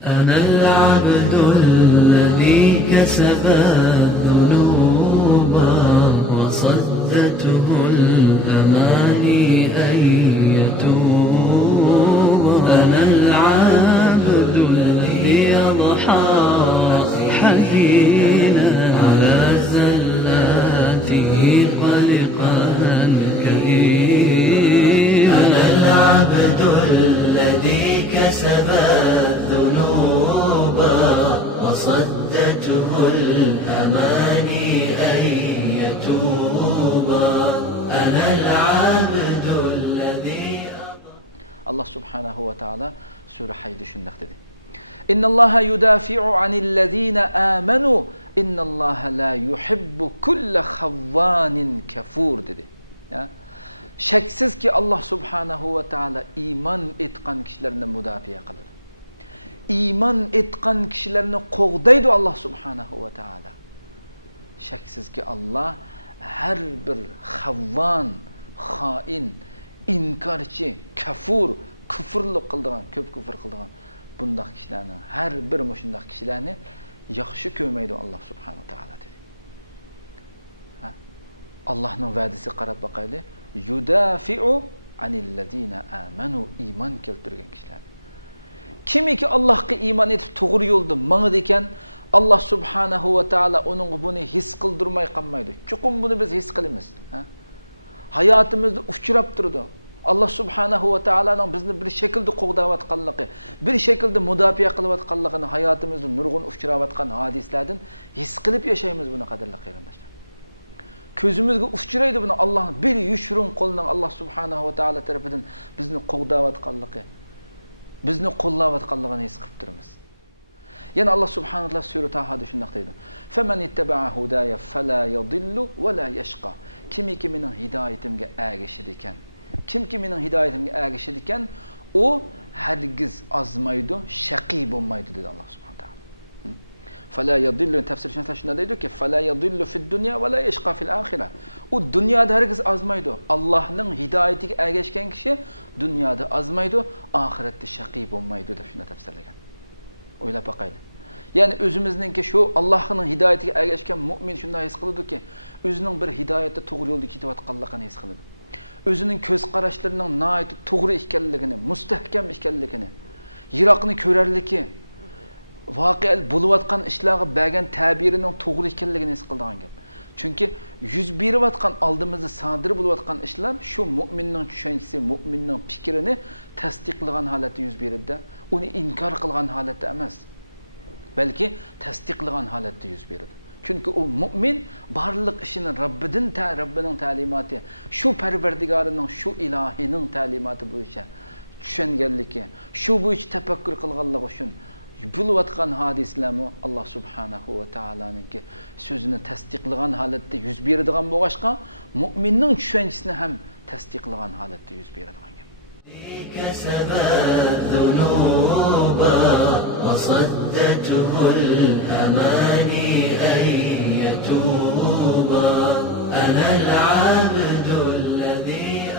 أنا العبد الذي كسب الذنوب وصدته الأماني أن يتوب. أنا العبد الذي أضحى حزينا على زلاته قلقا كئيبا. أنا العبد الذي كسب الذنوب وصدته الأماني أن يتوب. أنا العبد الذي Allah subhanahu wa ta'ala Sure Hayd'de şundak dedi. İnnallaha yudafi'u anillezine amenu innallaha la yuhibbu kulle havvanin kafur dedi. Ya. Şeksiz ki Allah subhanahu wa ta'ala iman etkan kişilerine müdafiye kılır. İman etkan kişilerini qoğdaydı Allah subhanahu wa ta'ala. Şeksiz ki Allah her bir havvan, hain, inkarçı, kafur, küfürlük kıldığan, köp küfür kıldığan bundak kişilerini, her bir muşundak kişilerini yaxşı köymeydi Allah subhanahu wa ta'ala dedi. Allah'ın vədisi qarab bakaydı. Yudafi'u anillezine amenu iman keltirgen kişilerini. Kimi ki Allah'a iman etip doğru yolda mağdı iken Allah subhanahu wa ta'ala onun bunu his kıldırmay kalmaydı. Çukum bunu biz his kılımız. Hayatımızda uçurap durdu. Allah subhanahu wa ta'ala'nın bizni bir şekilde qoğdavatqanlığı, bir şekilde müdafiye qılıvatqanlığını hayatımızda nurgun uçuravatqan hadislerden his qılıp yaşayımız bunu qadirli qeyrandaşlar. Közümüzge uçuraydı bunu Allah'ın bir yuşurun qolundan Allah subhanahu wa ta'ala tarafından bizni qoğdavatqanlığı, bizni qollavatqanlığını his qılıp durumuz. Yani Allah subhanahu wa ta'ala Sure Taha'da şundaq deydi. "Femen ittaba'a hudaya fala yadillu ve la yashqa." Kimi kiminin hidayetimge erişidiken, kim kiminin hidayetimge erişidiken o hergiz azmaydı, şaqi bolmaydı dedi Allah subhanahu wa ta'ala. "Fala yadillu" tefsir şunda deydi ki "Fala yadillu fid dunya ve la yashqa fil ahire." O dünyada hergiz azmaydı. Allah'ın hidayetiga erişken kişi dünyada azmaydı, ahirette şaqi bolmaydı da şunda tefsirlegen. Oylap bakaydı. Yani özümüzdeki şu Allah'ın hidayetiga erişken mümin şunda his kılıdı ki özünün bir hidayette doğru yolda ketayotqanligini his kılıdı. Özünün köz qarashlarının nayet doğru ekanligini, mustahkam ekanligini, yiroqni ko'rarligi, voqeal bo'layotgan ishlarga bergan ta'birining to'g'ri ekanligini his qildigan gap. Chunki yuz berayotgan oldimizda sodir bo'layotgan ishlar shu mu'minning tushunchasi, mu'minning fikrini tasdiqlagan holatda yuz beradi, uni inkor qilgan holatda emas. Balki tasdiqlagan holatda yuz beradi. Çünkü o mümin barliq ishini Rabbining ta'limoti, shu Parvardigorining, shu ilahinin ta'limoti bo'yicha tushunganligi, shu bo'yicha tafakkur qilganligi uchun bo'layotgan hadislarni Allah subhanahu wa ta'alaninki so'zini tasdiqlagan holatda yuz beradigan bo'lg'achqa, mu'minning tushunchisini ham tasdiqlagan holatda yuz beradigan gap. كسب الذنوب وصدته الأماني أن يتوب. أنا العبد الذي